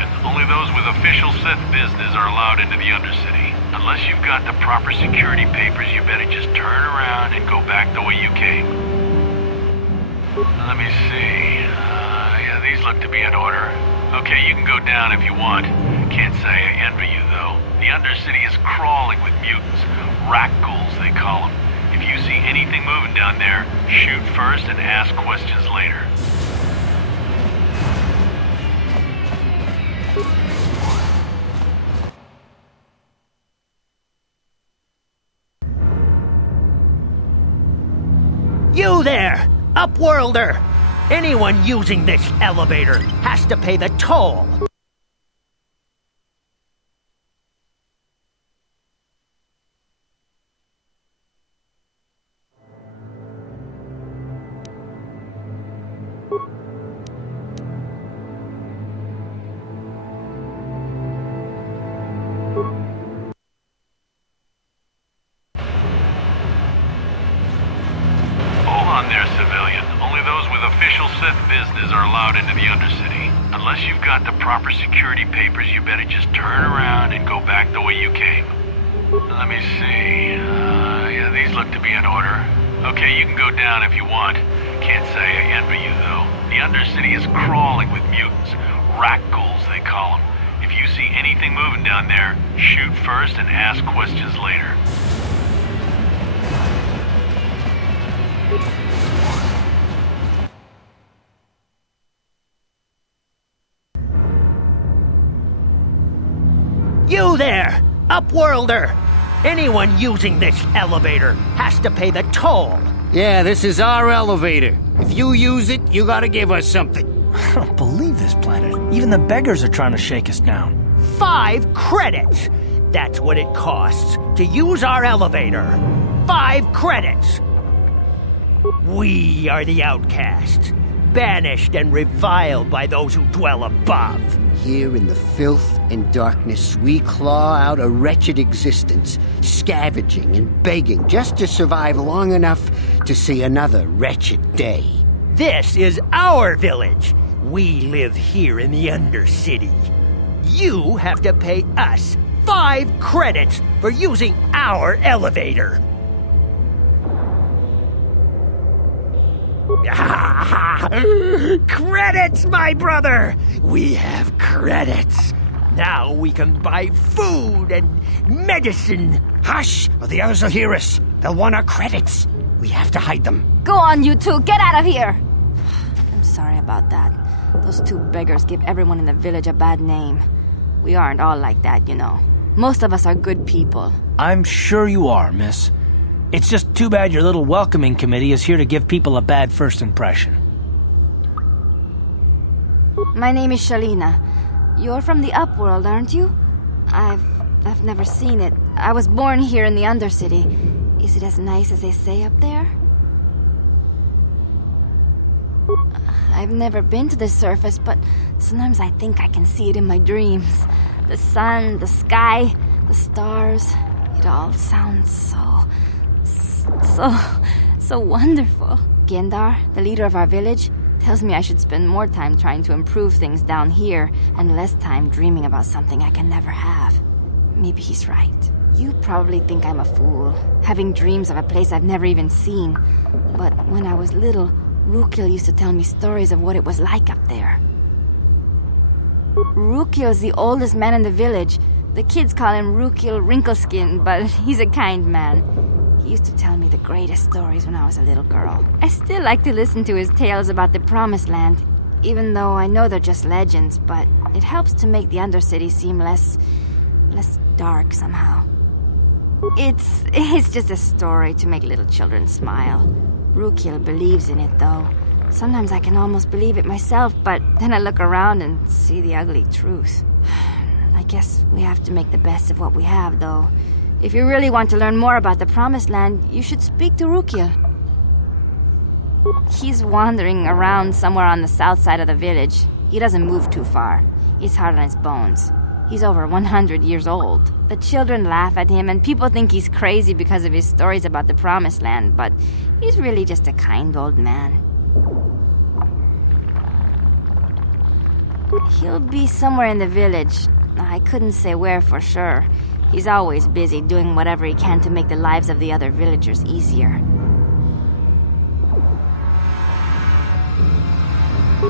civilian. Only those with official Sith business are allowed into the Undercity. Unless you've got the proper security papers, you better just turn around and go back the way you came. Let me see. Yeah, these look to be in order. Okay, you can go down if you want. Can't say I envy you, though. The Undercity is crawling with mutants. Rat ghouls, they call them. If you see anything moving down there, shoot first and ask questions later. You there, Upworlder! Anyone using this elevator has to pay the toll. Business are allowed into the Undercity. Unless you've got the proper security papers, you better just turn around and go back the way you came. Let me see. Yeah, these look to be in order. Okay, you can go down if you want. Can't say I envy you, though. The Undercity is crawling with mutants. Rat ghouls, they call them. If you see anything moving down there, shoot first and ask questions later. You there, Upworlder! Anyone using this elevator has to pay the toll. Yeah, this is our elevator. If you use it, you gotta give us something. I don't believe this planet. Even the beggars are trying to shake us down. 5 credits! That's what it costs to use our elevator. 5 credits! We are the outcasts, banished and reviled by those who dwell above. Here in the filth and darkness, we claw out a wretched existence, scavenging and begging just to survive long enough to see another wretched day. This is our village. We live here in the Undercity. You have to pay us 5 credits for using our elevator. Credits, my brother! We have credits. Now we can buy food and medicine. Hush, or the others will hear us. They'll want our credits. We have to hide them. Go on, you two. Get out of here. I'm sorry about that. Those 2 beggars give everyone in the village a bad name. We aren't all like that, you know. Most of us are good people. I'm sure you are, miss. It's just too bad your little welcoming committee is here to give people a bad first impression. My name is Shalina. You're from the Upworld, aren't you? I've never seen it. I was born here in the Undercity. Is it as nice as they say up there? I've never been to the surface, but sometimes I think I can see it in my dreams. The sun, the sky, the stars. It all sounds so wonderful. Gendar, the leader of our village, tells me I should spend more time trying to improve things down here and less time dreaming about something I can never have. Maybe he's right. You probably think I'm a fool, having dreams of a place I've never even seen. But when I was little, Rukil used to tell me stories of what it was like up there. Rukil's the oldest man in the village. The kids call him Rukil Wrinkleskin, but he's a kind man. He used to tell me the greatest stories when I was a little girl. I still like to listen to his tales about the Promised Land, even though I know they're just legends, but it helps to make the Undercity seem less dark somehow. It's just a story to make little children smile. Rukil believes in it, though. Sometimes I can almost believe it myself, but then I look around and see the ugly truth. I guess we have to make the best of what we have, though. If you really want to learn more about the Promised Land, you should speak to Rukil. He's wandering around somewhere on the south side of the village. He doesn't move too far. He's hard on his bones. He's over 100 years old. The children laugh at him, and people think he's crazy because of his stories about the Promised Land, but he's really just a kind old man. He'll be somewhere in the village. I couldn't say where for sure. He's always busy doing whatever he can to make the lives of the other villagers easier.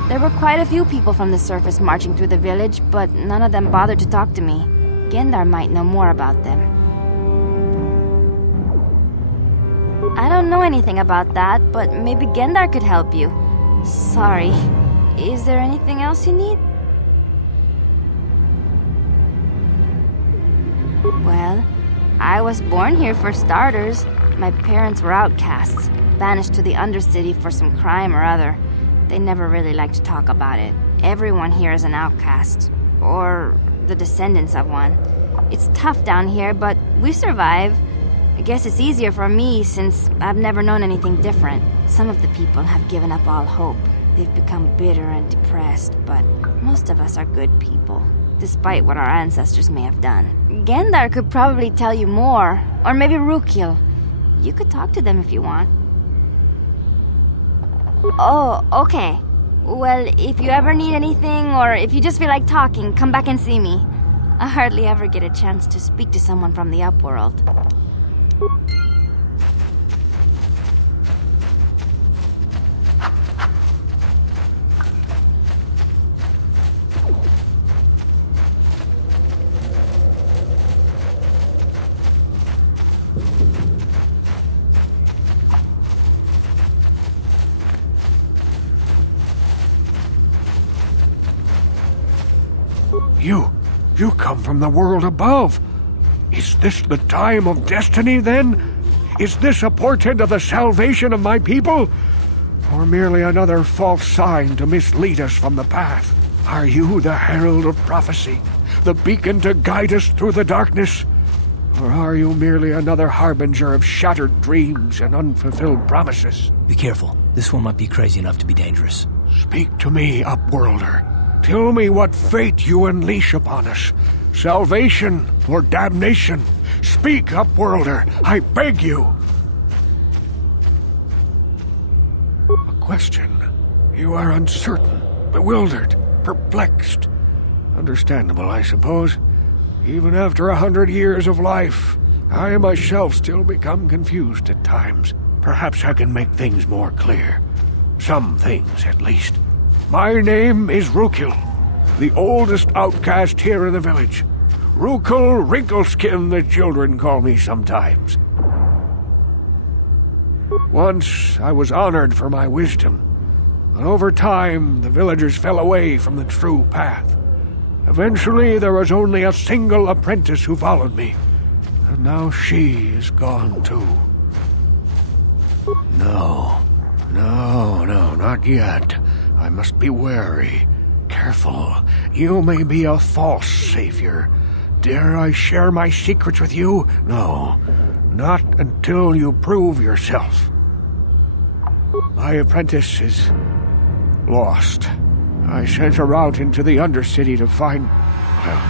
There were quite a few people from the surface marching through the village, but none of them bothered to talk to me. Gendar might know more about them. I don't know anything about that, but maybe Gendar could help you. Sorry. Is there anything else you need? Well, I was born here for starters. My parents were outcasts, banished to the Undercity for some crime or other. They never really liked to talk about it. Everyone here is an outcast, or the descendants of one. It's tough down here, but we survive. I guess it's easier for me since I've never known anything different. Some of the people have given up all hope. They've become bitter and depressed, but most of us are good people, despite what our ancestors may have done. Gendar could probably tell you more, or maybe Rukil. You could talk to them if you want. Oh, okay. Well, if you ever need anything, or if you just feel like talking, come back and see me. I hardly ever get a chance to speak to someone from the Upworld. You come from the world above. Is this the time of destiny, then? Is this a portent of the salvation of my people? Or merely another false sign to mislead us from the path? Are you the herald of prophecy, the beacon to guide us through the darkness? Or are you merely another harbinger of shattered dreams and unfulfilled promises? Be careful. This one might be crazy enough to be dangerous. Speak to me, Upworlder. Tell me what fate you unleash upon us. Salvation or damnation? Speak, Upworlder, I beg you. A question. You are uncertain, bewildered, perplexed. Understandable, I suppose. Even after 100 years of life, I myself still become confused at times. Perhaps I can make things more clear. Some things, at least. My name is Rukil, the oldest outcast here in the village. Rukil Wrinkleskin, the children call me sometimes. Once I was honored for my wisdom, but over time the villagers fell away from the true path. Eventually there was only a single apprentice who followed me, and now she is gone too. No, not yet. I must be wary, careful. You may be a false savior. Dare I share my secrets with you? No, not until you prove yourself. My apprentice is lost. I sent her out into the Undercity to find... Well,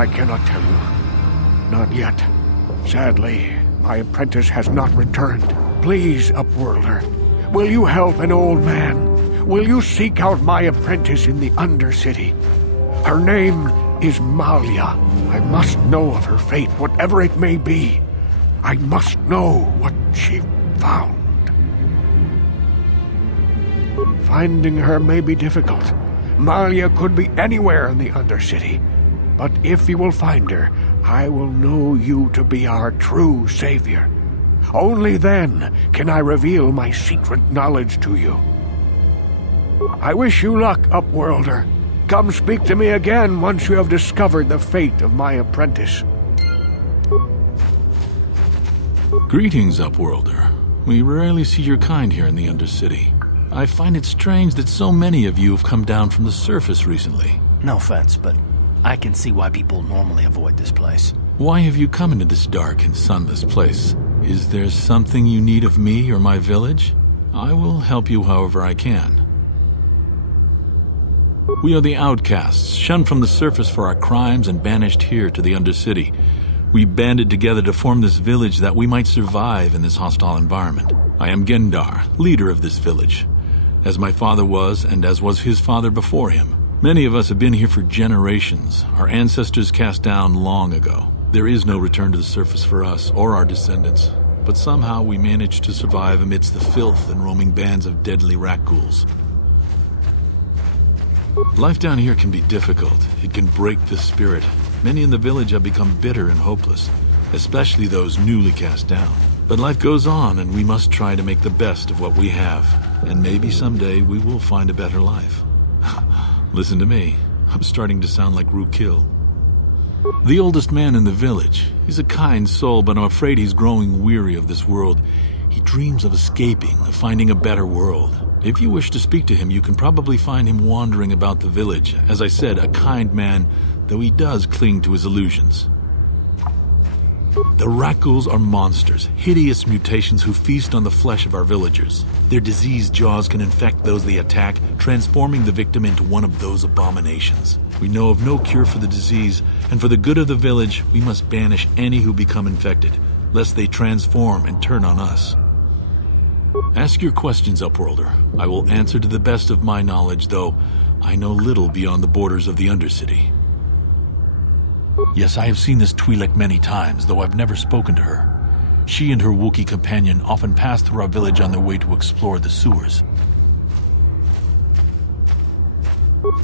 I cannot tell you. Not yet. Sadly, my apprentice has not returned. Please, Upworlder, will you help an old man? Will you seek out my apprentice in the Undercity? Her name is Malia. I must know of her fate, whatever it may be. I must know what she found. Finding her may be difficult. Malia could be anywhere in the Undercity. But if you will find her, I will know you to be our true savior. Only then can I reveal my secret knowledge to you. I wish you luck, Upworlder. Come speak to me again once you have discovered the fate of my apprentice. Greetings, Upworlder. We rarely see your kind here in the Undercity. I find it strange that so many of you have come down from the surface recently. No offense, but I can see why people normally avoid this place. Why have you come into this dark and sunless place? Is there something you need of me or my village? I will help you however I can. We are the outcasts, shunned from the surface for our crimes and banished here to the Undercity. We banded together to form this village that we might survive in this hostile environment. I am Gendar, leader of this village, as my father was and as was his father before him. Many of us have been here for generations. Our ancestors cast down long ago. There is no return to the surface for us or our descendants. But somehow we managed to survive amidst the filth and roaming bands of deadly rat ghouls. Life down here can be difficult. It can break the spirit. Many in the village have become bitter and hopeless, especially those newly cast down. But life goes on, and we must try to make the best of what we have. And maybe someday we will find a better life. Listen to me. I'm starting to sound like Rookil. The oldest man in the village. He's a kind soul, but I'm afraid he's growing weary of this world. He dreams of escaping, of finding a better world. If you wish to speak to him, you can probably find him wandering about the village. As I said, a kind man, though he does cling to his illusions. The rat ghouls are monsters, hideous mutations who feast on the flesh of our villagers. Their diseased jaws can infect those they attack, transforming the victim into one of those abominations. We know of no cure for the disease, and for the good of the village, we must banish any who become infected, lest they transform and turn on us. Ask your questions, Upworlder. I will answer to the best of my knowledge, though I know little beyond the borders of the Undercity. Yes, I have seen this Twi'lek many times, though I've never spoken to her. She and her Wookiee companion often pass through our village on their way to explore the sewers.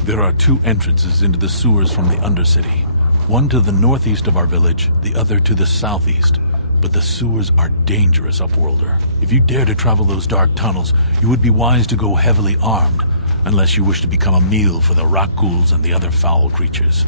There are two entrances into the sewers from the Undercity. One to the northeast of our village, the other to the southeast. But the sewers are dangerous, Upworlder. If you dare to travel those dark tunnels, you would be wise to go heavily armed, unless you wish to become a meal for the rat ghouls and the other foul creatures.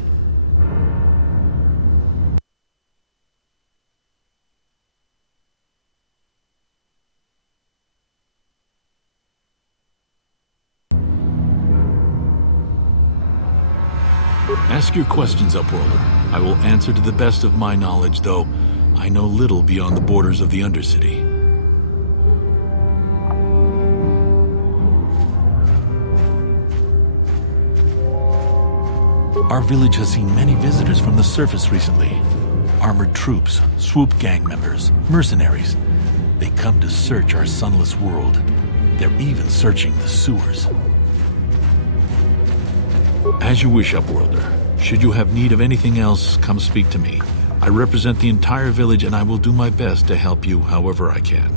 Ask your questions, Upworlder. I will answer to the best of my knowledge, though I know little beyond the borders of the Undercity. Our village has seen many visitors from the surface recently. Armored troops, swoop gang members, mercenaries. They come to search our sunless world. They're even searching the sewers. As you wish, Upworlder. Should you have need of anything else, come speak to me. I represent the entire village, and I will do my best to help you however I can.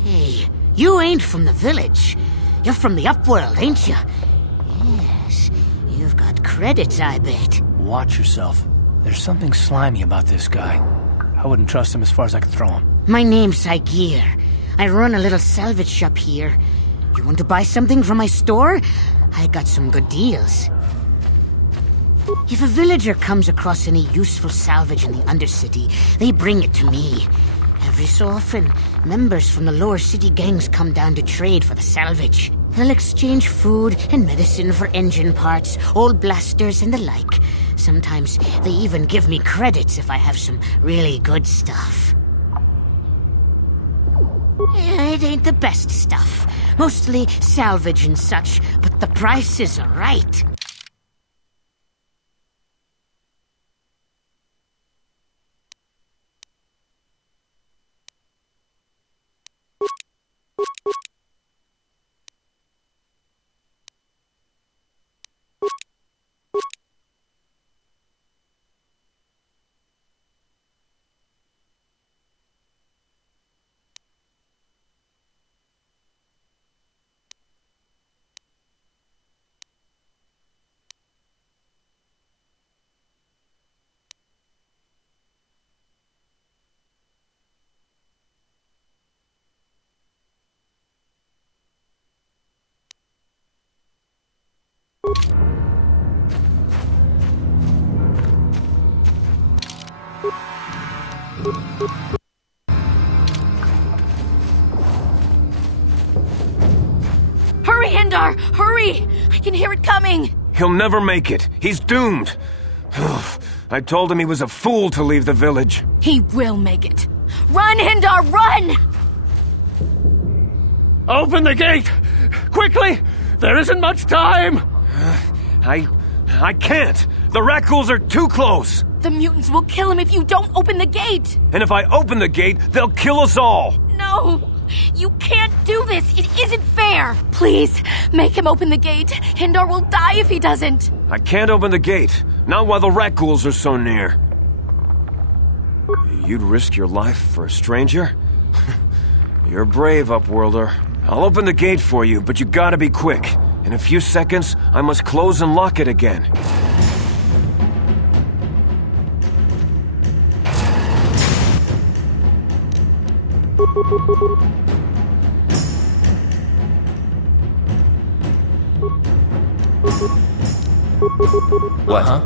Hey, you ain't from the village. You're from the Upworld, ain't you? Yes, you've got credits, I bet. Watch yourself. There's something slimy about this guy. I wouldn't trust him as far as I could throw him. My name's Saigir. I run a little salvage shop here. You want to buy something from my store? I got some good deals. If a villager comes across any useful salvage in the Undercity, they bring it to me. Every so often, members from the lower city gangs come down to trade for the salvage. They'll exchange food and medicine for engine parts, old blasters and the like. Sometimes they even give me credits if I have some really good stuff. It ain't the best stuff. Mostly salvage and such, but the prices are right. Hurry, Hindar! Hurry! I can hear it coming! He'll never make it. He's doomed. I told him he was a fool to leave the village. He will make it. Run, Hindar, run! Open the gate! Quickly! There isn't much time! I can't! The rat ghouls are too close! The mutants will kill him if you don't open the gate! And if I open the gate, they'll kill us all! No! You can't do this! It isn't fair! Please, make him open the gate. Hindar will die if he doesn't! I can't open the gate. Not while the rat ghouls are so near. You'd risk your life for a stranger? You're brave, Upworlder. I'll open the gate for you, but you gotta be quick. In a few seconds, I must close and lock it again. What? Huh?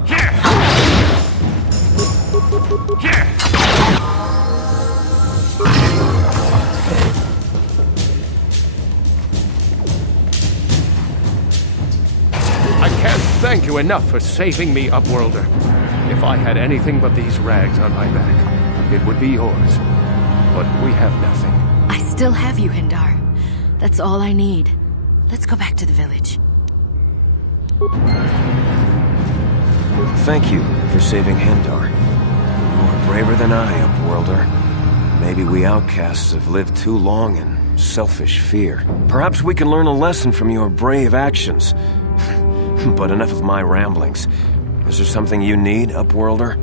I can't thank you enough for saving me, Upworlder. If I had anything but these rags on my back, it would be yours. But we have nothing. I still have you, Hindar. That's all I need. Let's go back to the village. Thank you for saving Hindar. You are braver than I, Upworlder. Maybe we outcasts have lived too long in selfish fear. Perhaps we can learn a lesson from your brave actions. But enough of my ramblings. Is there something you need, Upworlder?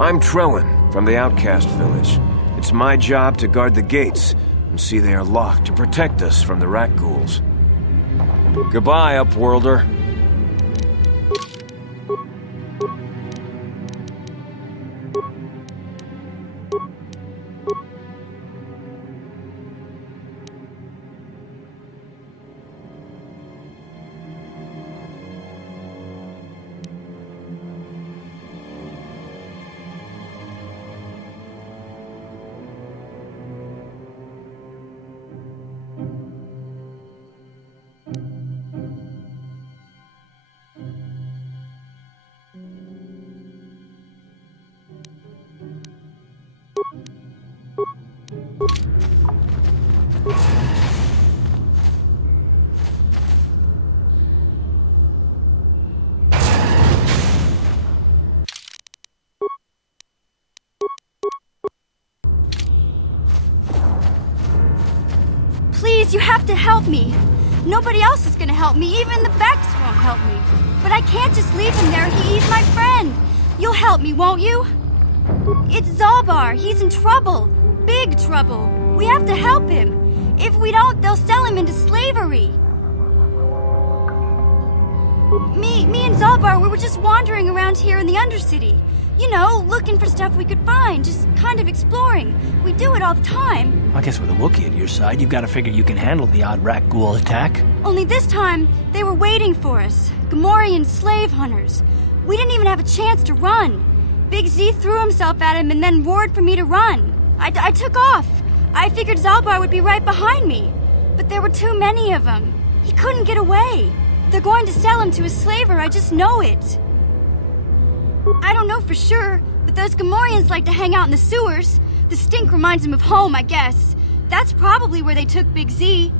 I'm Trellin, from the Outcast Village. It's my job to guard the gates and see they are locked to protect us from the rat ghouls. Goodbye, Upworlder. Please, you have to help me. Nobody else is gonna help me. Even the Becks won't help me. But I can't just leave him there. He's my friend. You'll help me, won't you? It's Zalbar. He's in trouble. Big trouble. We have to help him. If we don't, they'll sell him into slavery. Me and Zalbar, we were just wandering around here in the Undercity. You know, looking for stuff we could find, just kind of exploring. We do it all the time. I guess with a Wookiee at your side, you've got to figure you can handle the odd rat ghoul attack. Only this time, they were waiting for us. Gamorrean slave hunters. We didn't even have a chance to run. Big Z threw himself at him and then roared for me to run. I took off. I figured Zalbar would be right behind me. But there were too many of them. He couldn't get away. They're going to sell him to a slaver, I just know it. I don't know for sure, but those Gamorreans like to hang out in the sewers. The stink reminds them of home, I guess. That's probably where they took Big Z.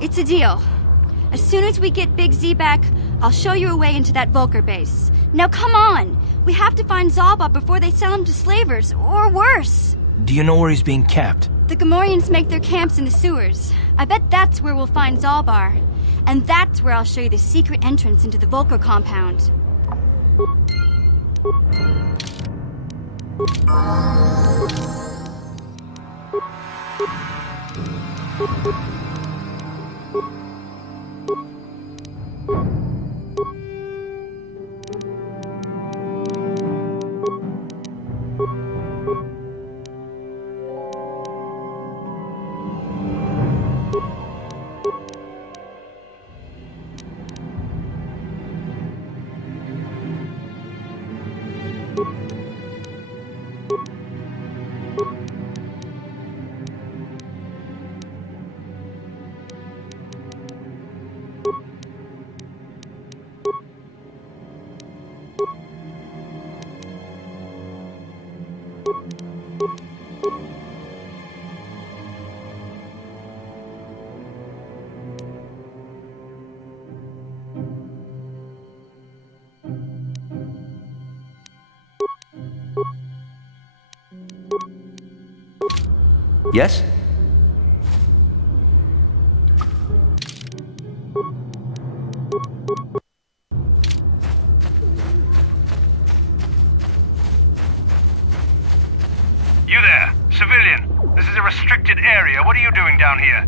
It's a deal. As soon as we get Big Z back, I'll show you a way into that Vulcar base. Now come on! We have to find Zalbar before they sell him to slavers, or worse. Do you know where he's being kept? The Gamorreans make their camps in the sewers. I bet that's where we'll find Zalbar. And that's where I'll show you the secret entrance into the Vulcar compound. Yes? You there, civilian. This is a restricted area. What are you doing down here?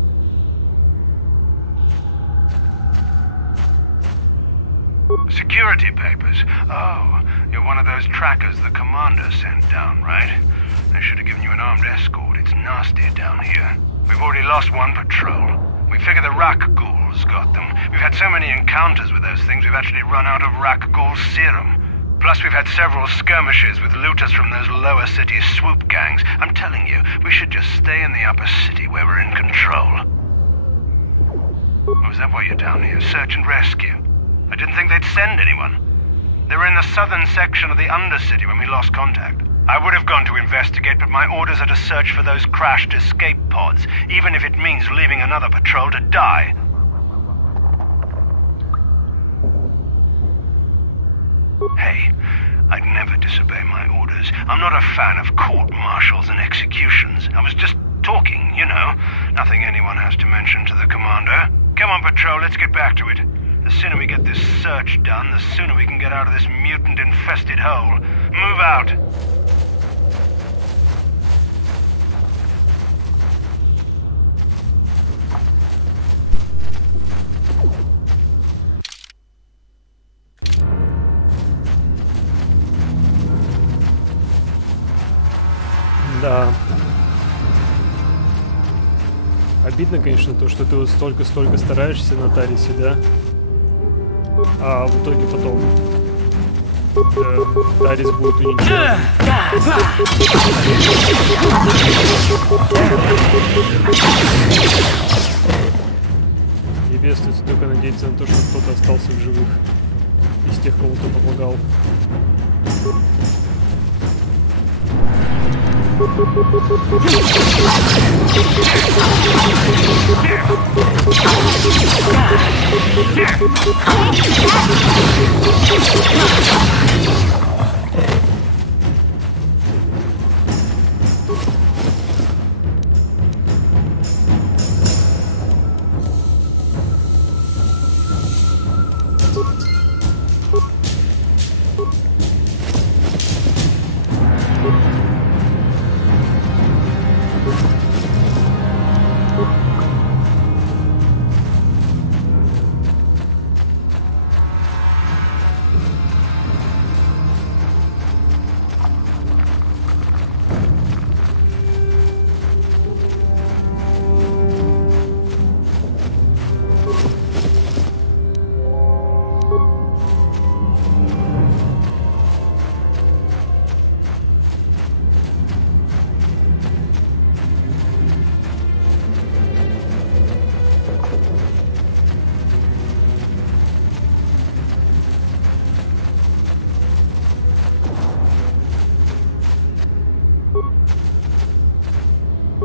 Security papers. Oh, you're one of those trackers the commander sent down, right? They should have given you an armed escort. It's nasty down here. We've already lost one patrol. We figure the Rak ghouls got them. We've had so many encounters with those things, we've actually run out of Rak ghoul serum. Plus, we've had several skirmishes with looters from those lower city swoop gangs. I'm telling you, we should just stay in the upper city where we're in control. Oh, is that why you're down here? Search and rescue? I didn't think they'd send anyone. They were in the southern section of the Undercity when we lost contact. I would have gone to investigate, but my orders are to search for those crashed escape pods, even if it means leaving another patrol to die. Hey, I'd never disobey my orders. I'm not a fan of court-martials and executions. I was just talking, you know. Nothing anyone has to mention to the commander. Come on, patrol, let's get back to it. The sooner we get this search done, the sooner we can get out of this mutant-infested hole. Move out. Да. Обидно, конечно, то, что ты вот столько стараешься на Тарисе, да? А в итоге потом Тарис будет уничтожен. Тебе остается только надеяться на то, что кто-то остался в живых из тех, кому ты помогал.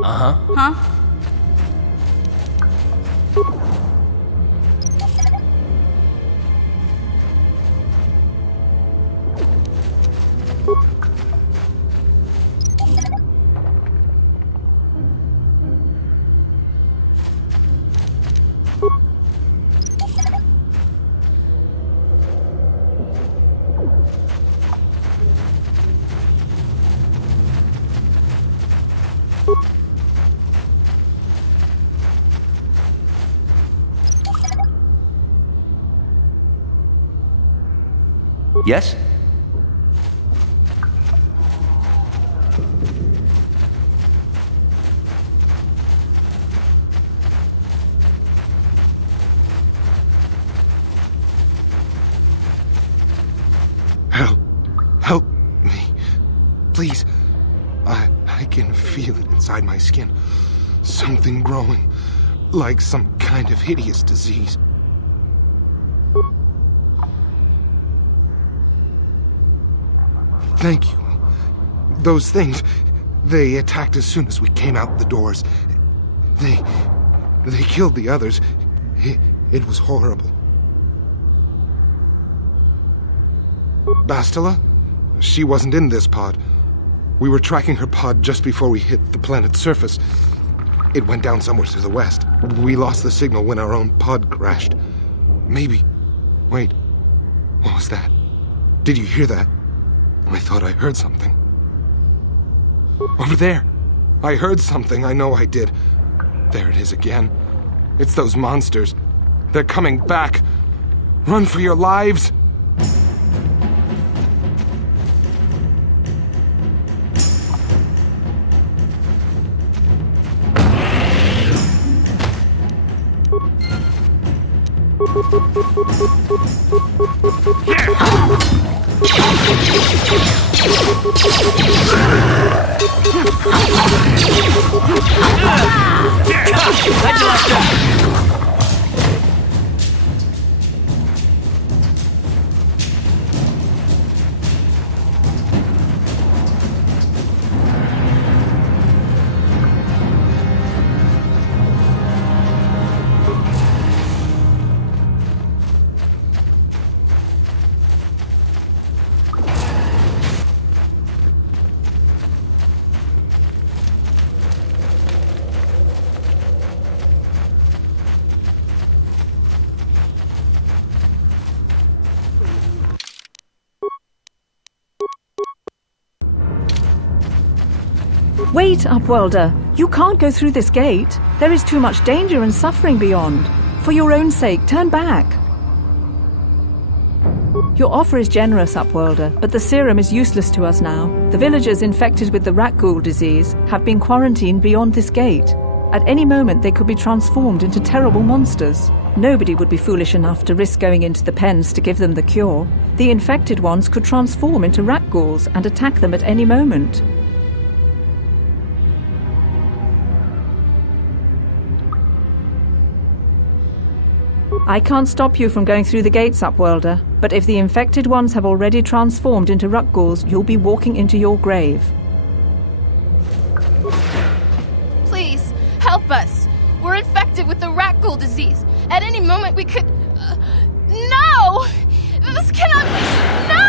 Uh-huh. Huh? Yes? Help me. Please. I can feel it inside my skin. Something growing. Like some kind of hideous disease. Thank you. Those things, they attacked as soon as we came out the doors. They killed the others. It was horrible. Bastila? She wasn't in this pod. We were tracking her pod just before we hit the planet's surface. It went down somewhere to the west. We lost the signal when our own pod crashed. Maybe... Wait. What was that? Did you hear that? I thought I heard something. Over there! I heard something, I know I did. There it is again. It's those monsters. They're coming back. Run for your lives! Wait, Upworlder. You can't go through this gate. There is too much danger and suffering beyond. For your own sake, turn back. Your offer is generous, Upworlder, but the serum is useless to us now. The villagers infected with the rat ghoul disease have been quarantined beyond this gate. At any moment, they could be transformed into terrible monsters. Nobody would be foolish enough to risk going into the pens to give them the cure. The infected ones could transform into rat ghouls and attack them at any moment. I can't stop you from going through the gates, Upworlder, but if the infected ones have already transformed into rat ghouls, you'll be walking into your grave. Please, help us. We're infected with the rat ghoul disease. At any moment we could... No! This cannot be... No!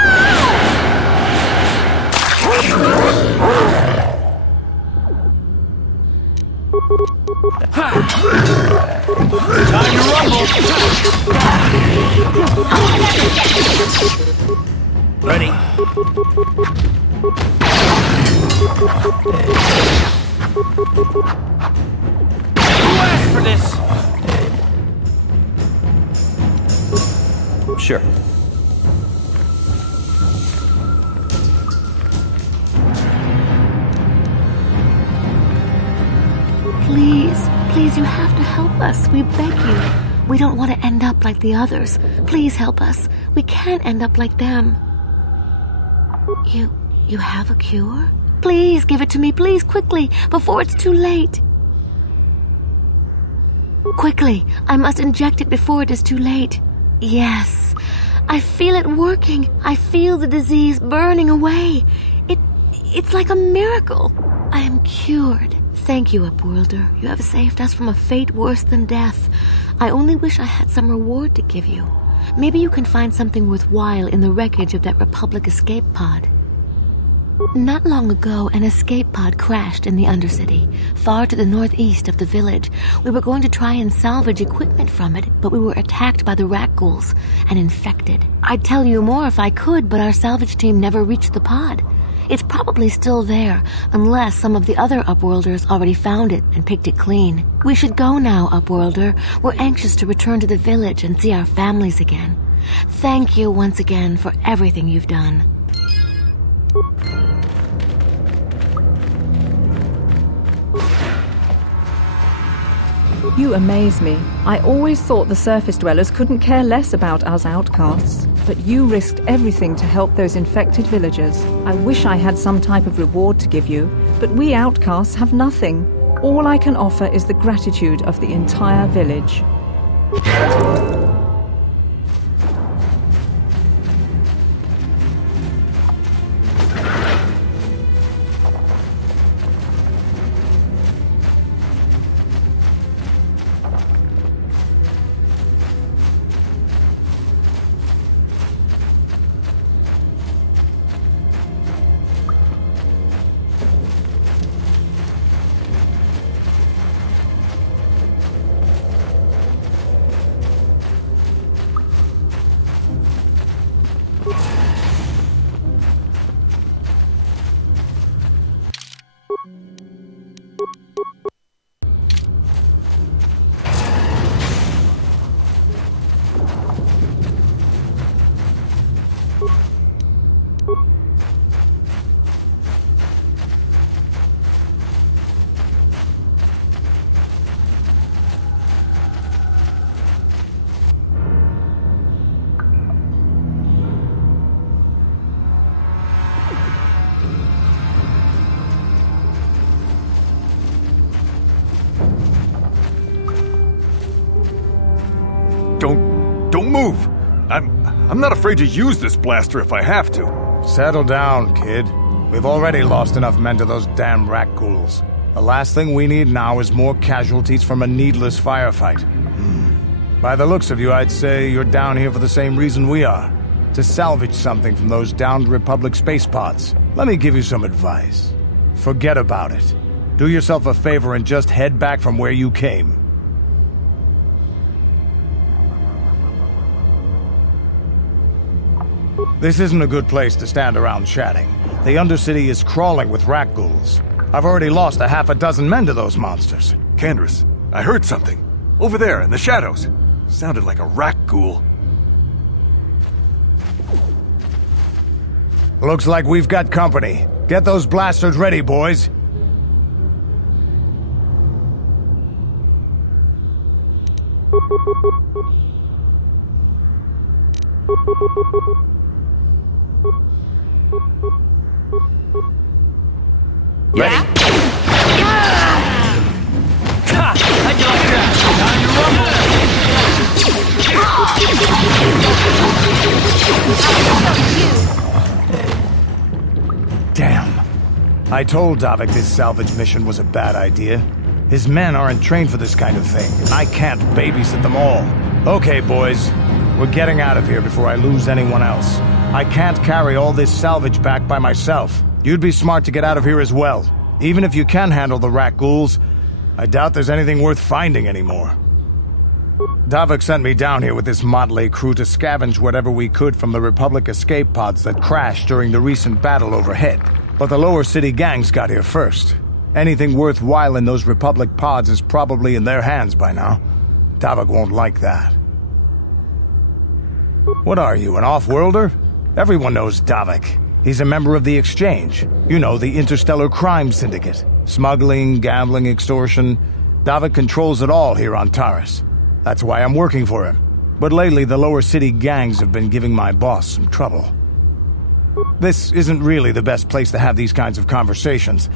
Time to rumble! Ready. Who asked for this? Sure. Please, you have to help us. We beg you. We don't want to end up like the others. Please help us. We can't end up like them. You have a cure? Please give it to me, please, quickly, before it's too late. Quickly, I must inject it before it is too late. Yes, I feel it working. I feel the disease burning away. It's like a miracle. I am cured. Thank you, Upworlder. You have saved us from a fate worse than death. I only wish I had some reward to give you. Maybe you can find something worthwhile in the wreckage of that Republic escape pod. Not long ago, an escape pod crashed in the Undercity, far to the northeast of the village. We were going to try and salvage equipment from it, but we were attacked by the rat ghouls and infected. I'd tell you more if I could, but our salvage team never reached the pod. It's probably still there, unless some of the other Upworlders already found it and picked it clean. We should go now, Upworlder. We're anxious to return to the village and see our families again. Thank you once again for everything you've done. You amaze me. I always thought the surface dwellers couldn't care less about us outcasts. But you risked everything to help those infected villagers. I wish I had some type of reward to give you, but we outcasts have nothing. All I can offer is the gratitude of the entire village. move! I'm not afraid to use this blaster if I have to. Settle down, kid. We've already lost enough men to those damn rat ghouls. The last thing we need now is more casualties from a needless firefight. By the looks of you, I'd say you're down here for the same reason we are. To salvage something from those downed Republic space pods. Let me give you some advice. Forget about it. Do yourself a favor and just head back from where you came. This isn't a good place to stand around chatting. The Undercity is crawling with rat ghouls. I've already lost a half a dozen men to those monsters. Candace, I heard something. Over there, in the shadows. Sounded like a rat ghoul. Looks like we've got company. Get those blasters ready, boys. Ready? How'd you like that? Time to rumble! Damn. I told Davik this salvage mission was a bad idea. His men aren't trained for this kind of thing, and I can't babysit them all. Okay, boys. We're getting out of here before I lose anyone else. I can't carry all this salvage back by myself. You'd be smart to get out of here as well. Even if you can handle the rat ghouls, I doubt there's anything worth finding anymore. Davik sent me down here with this motley crew to scavenge whatever we could from the Republic escape pods that crashed during the recent battle overhead. But the lower city gangs got here first. Anything worthwhile in those Republic pods is probably in their hands by now. Davik won't like that. What are you, an off-worlder? Everyone knows Davik. He's a member of the Exchange. You know, the interstellar crime syndicate. Smuggling, gambling, extortion. Davik controls it all here on Taris. That's why I'm working for him. But lately, the lower city gangs have been giving my boss some trouble. This isn't really the best place to have these kinds of conversations,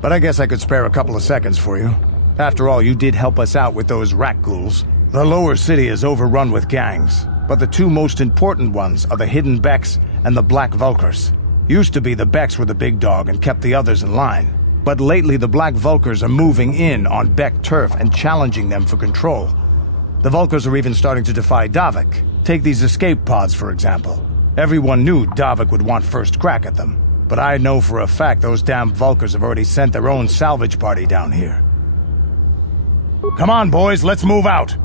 but I guess I could spare a couple of seconds for you. After all, you did help us out with those rat ghouls. The lower city is overrun with gangs, but the two most important ones are the Hidden Becks and the Black Vulkars. Used to be the Becks were the big dog and kept the others in line. But lately the Black Vulkars are moving in on Beck turf and challenging them for control. The Vulkars are even starting to defy Davik. Take these escape pods, for example. Everyone knew Davik would want first crack at them. But I know for a fact those damn Vulkars have already sent their own salvage party down here. Come on, boys, let's move out!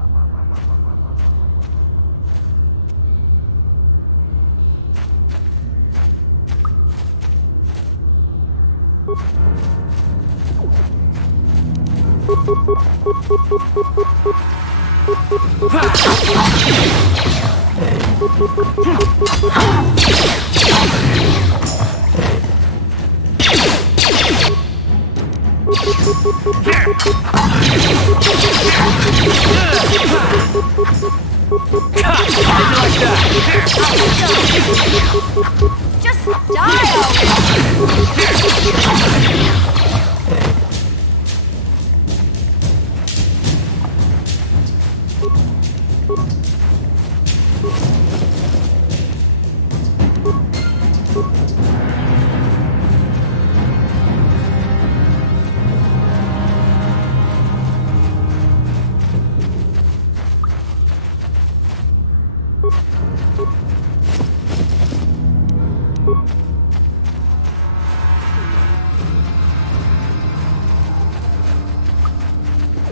Just die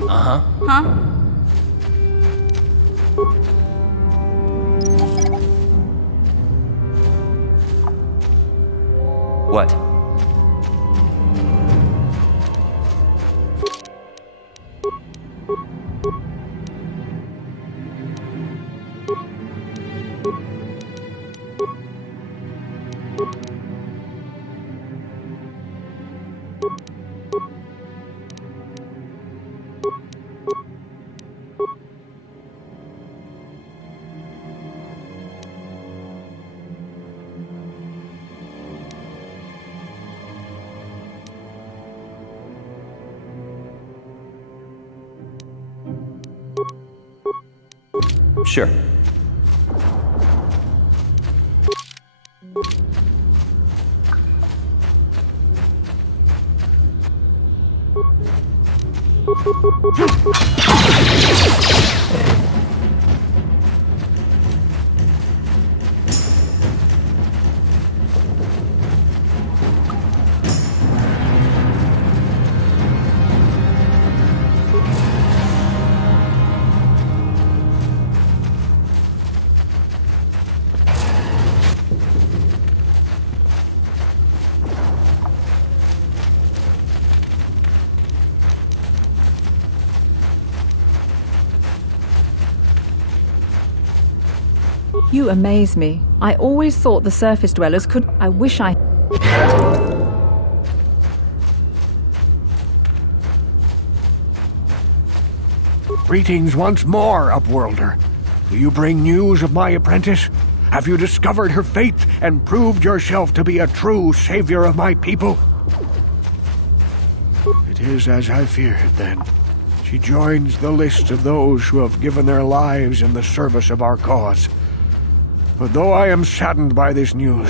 Uh-huh. Huh? What? Sure. You amaze me. I always thought the surface dwellers could... I wish I... Greetings once more, Upworlder. Do you bring news of my apprentice? Have you discovered her fate and proved yourself to be a true savior of my people? It is as I feared, then. She joins the list of those who have given their lives in the service of our cause. But though I am saddened by this news,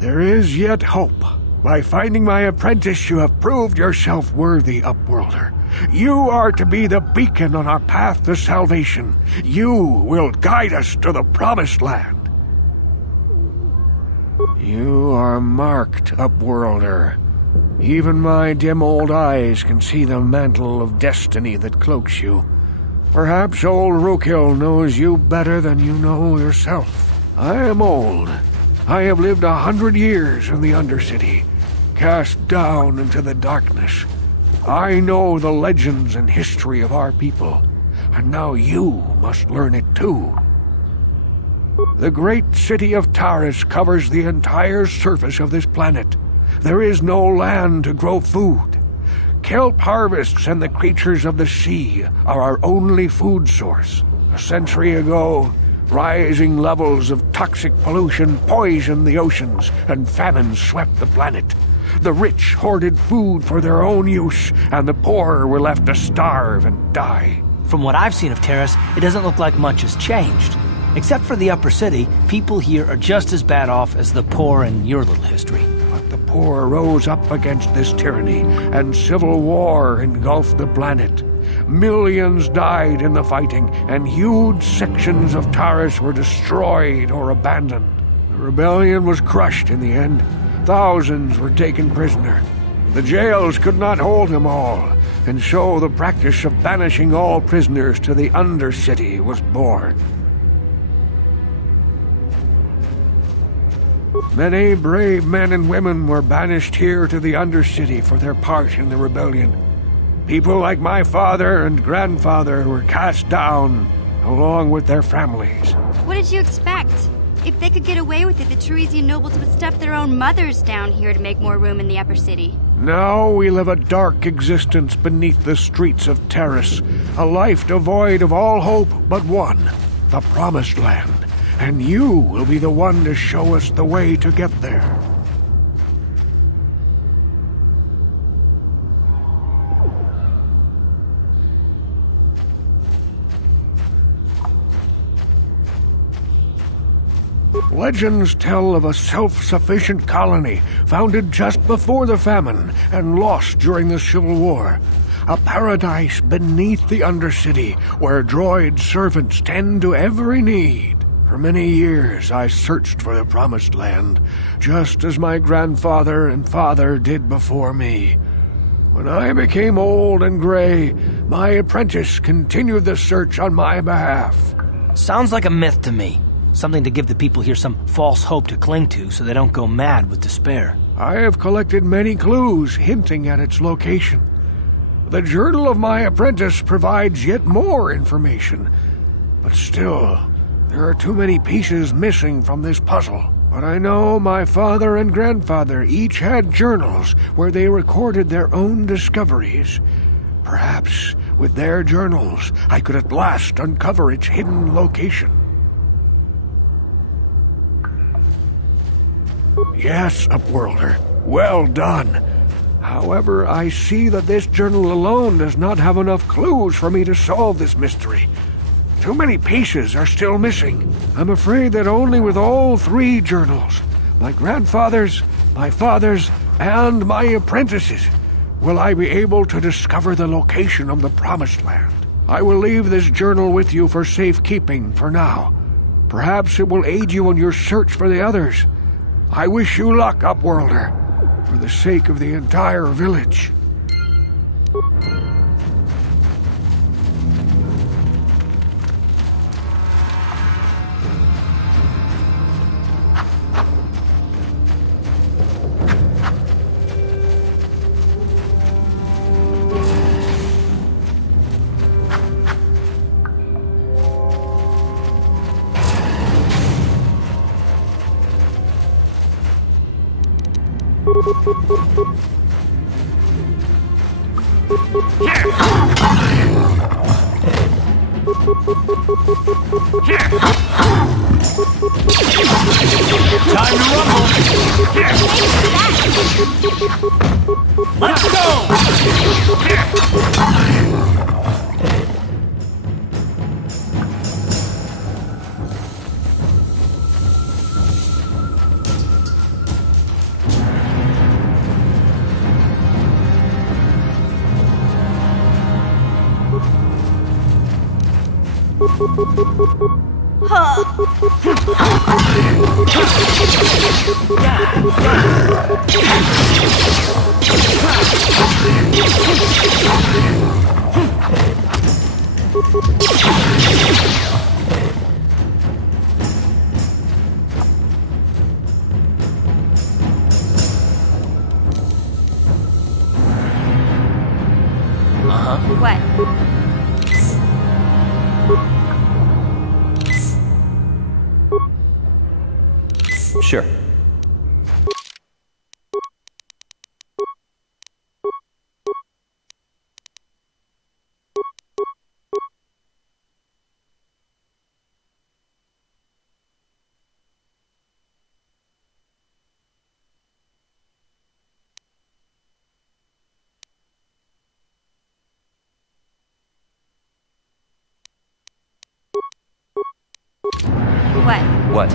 there is yet hope. By finding my apprentice, you have proved yourself worthy, Upworlder. You are to be the beacon on our path to salvation. You will guide us to the Promised Land. You are marked, Upworlder. Even my dim old eyes can see the mantle of destiny that cloaks you. Perhaps old Rookhill knows you better than you know yourself. I am old. I have lived 100 years in the Undercity, cast down into the darkness. I know the legends and history of our people, and now you must learn it too. The great city of Taris covers the entire surface of this planet. There is no land to grow food. Kelp harvests and the creatures of the sea are our only food source. A century ago, rising levels of toxic pollution poisoned the oceans, and famine swept the planet. The rich hoarded food for their own use, and the poor were left to starve and die. From what I've seen of Terrace, it doesn't look like much has changed. Except for the upper city, people here are just as bad off as the poor in your little history. But the poor rose up against this tyranny, and civil war engulfed the planet. Millions died in the fighting, and huge sections of Taris were destroyed or abandoned. The rebellion was crushed in the end. Thousands were taken prisoner. The jails could not hold them all, and so the practice of banishing all prisoners to the Undercity was born. Many brave men and women were banished here to the Undercity for their part in the rebellion. People like my father and grandfather were cast down, along with their families. What did you expect? If they could get away with it, the Teresian nobles would stuff their own mothers down here to make more room in the upper city. Now we live a dark existence beneath the streets of Taris, a life devoid of all hope but one, the Promised Land. And you will be the one to show us the way to get there. Legends tell of a self-sufficient colony founded just before the famine and lost during the Civil War. A paradise beneath the Undercity where droid servants tend to every need. For many years I searched for the Promised Land, just as my grandfather and father did before me. When I became old and gray, my apprentice continued the search on my behalf. Sounds like a myth to me. Something to give the people here some false hope to cling to so they don't go mad with despair. I have collected many clues hinting at its location. The journal of my apprentice provides yet more information. But still, there are too many pieces missing from this puzzle. But I know my father and grandfather each had journals where they recorded their own discoveries. Perhaps with their journals, I could at last uncover its hidden location. Yes, Upworlder. Well done. However, I see that this journal alone does not have enough clues for me to solve this mystery. Too many pieces are still missing. I'm afraid that only with all three journals, my grandfather's, my father's, and my apprentice's, will I be able to discover the location of the Promised Land. I will leave this journal with you for safekeeping for now. Perhaps it will aid you in your search for the others. I wish you luck, Upworlder, for the sake of the entire village. Time to rumble! Let's go! What? Sure. What? What?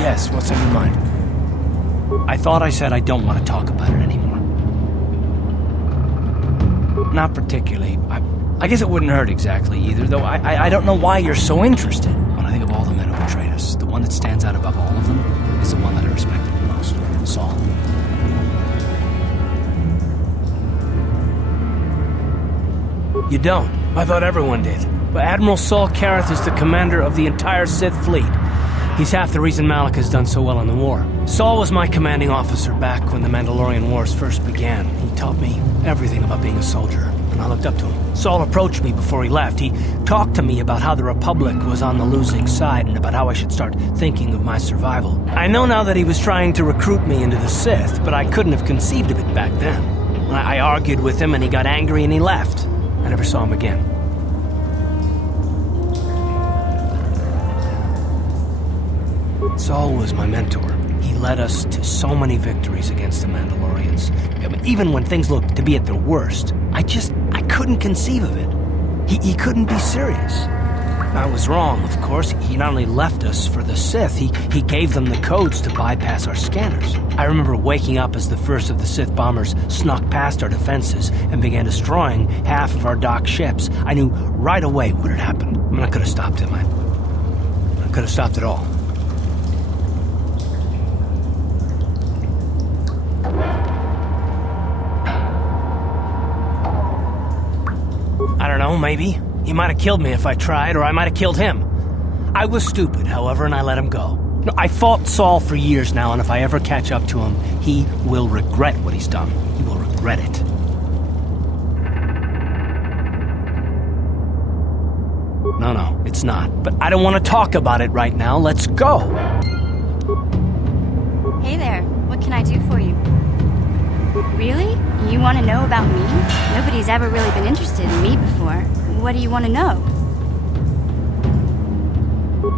Yes, what's on your mind? I thought I said I don't want to talk about it anymore. Not particularly. I guess it wouldn't hurt exactly either, though I don't know why you're so interested. When I think of all the men who betrayed us, the one that stands out above all of them is the one that I respected the most, Saul. You don't. I thought everyone did. But Admiral Saul Karath is the commander of the entire Sith fleet. He's half the reason Malak has done so well in the war. Saul was my commanding officer back when the Mandalorian Wars first began. He taught me everything about being a soldier, and I looked up to him. Saul approached me before he left. He talked to me about how the Republic was on the losing side and about how I should start thinking of my survival. I know now that he was trying to recruit me into the Sith, but I couldn't have conceived of it back then. I argued with him and he got angry and he left. I never saw him again. Saul was my mentor. He led us to so many victories against the Mandalorians. I mean, even when things looked to be at their worst, I couldn't conceive of it. He couldn't be serious. I was wrong, of course. He not only left us for the Sith, he gave them the codes to bypass our scanners. I remember waking up as the first of the Sith bombers snuck past our defenses and began destroying half of our docked ships. I knew right away what had happened. I mean, I could have stopped him. I could have stopped it all. I don't know, maybe. He might have killed me if I tried, or I might have killed him. I was stupid, however, and I let him go. No, I fought Saul for years now, and if I ever catch up to him, he will regret what he's done. He will regret it. No, it's not. But I don't want to talk about it right now. Let's go. Hey there, what can I do for you? Really? You want to know about me? Nobody's ever really been interested in me before. What do you want to know?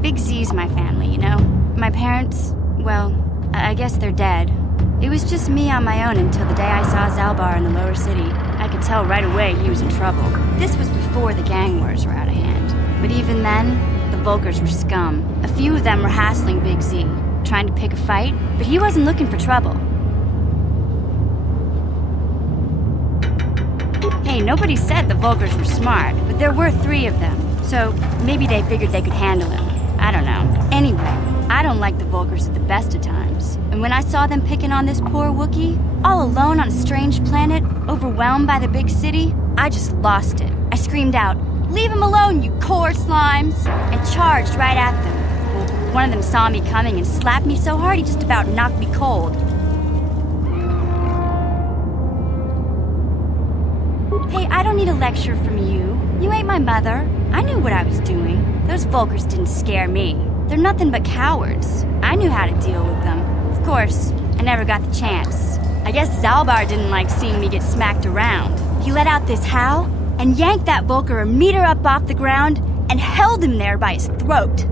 Big Z's my family, you know? My parents, well, I guess they're dead. It was just me on my own until the day I saw Zalbar in the lower city. I could tell right away he was in trouble. This was before the gang wars were out of hand. But even then, the Volkers were scum. A few of them were hassling Big Z, trying to pick a fight, but he wasn't looking for trouble. Hey, nobody said the Volkers were smart, but there were 3 of them, so maybe they figured they could handle him. I don't know. Anyway, I don't like the Volkers at the best of times. And when I saw them picking on this poor Wookiee, all alone on a strange planet, overwhelmed by the big city, I just lost it. I screamed out, "Leave him alone, you core slimes!" and charged right at them. Well, one of them saw me coming and slapped me so hard he just about knocked me cold. Hey, I don't need a lecture from you. You ain't my mother. I knew what I was doing. Those Volkers didn't scare me. They're nothing but cowards. I knew how to deal with them. Of course, I never got the chance. I guess Zalbar didn't like seeing me get smacked around. He let out this howl and yanked that Volker a meter up off the ground and held him there by his throat.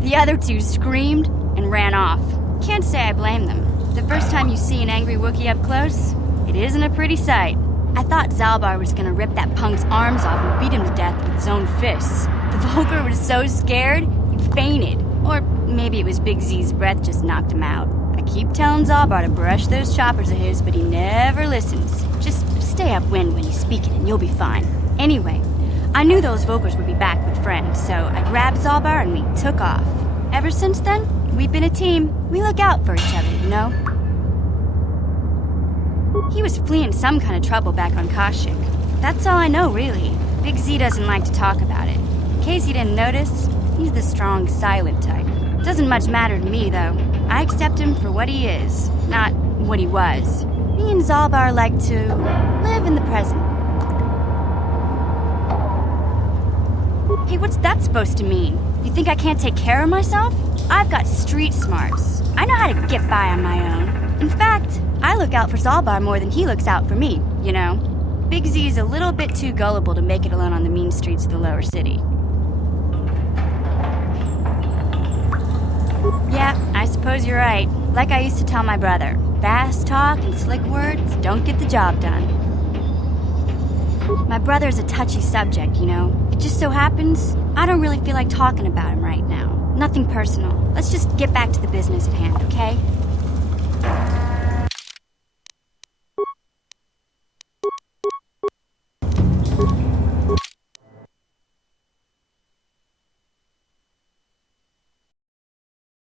The other 2 screamed and ran off. Can't say I blame them. The first time you see an angry Wookiee up close, it isn't a pretty sight. I thought Zalbar was gonna rip that punk's arms off and beat him to death with his own fists. The Volker was so scared, he fainted. Or maybe it was Big Z's breath just knocked him out. I keep telling Zalbar to brush those choppers of his, but he never listens. Just stay upwind when he's speaking and you'll be fine. Anyway, I knew those Volkers would be back with friends, so I grabbed Zalbar and we took off. Ever since then, we've been a team. We look out for each other, you know? He was fleeing some kind of trouble back on Kashyyyk. That's all I know, really. Big Z doesn't like to talk about it. In case you didn't notice, he's the strong, silent type. Doesn't much matter to me, though. I accept him for what he is, not what he was. Me and Zalbar like to live in the present. Hey, what's that supposed to mean? You think I can't take care of myself? I've got street smarts. I know how to get by on my own. In fact, I look out for Zalbar more than he looks out for me, you know? Big Z's a little bit too gullible to make it alone on the mean streets of the lower city. Yeah, I suppose you're right. Like I used to tell my brother, fast talk and slick words don't get the job done. My brother's a touchy subject, you know? It just so happens, I don't really feel like talking about him right now. Nothing personal. Let's just get back to the business at hand, okay?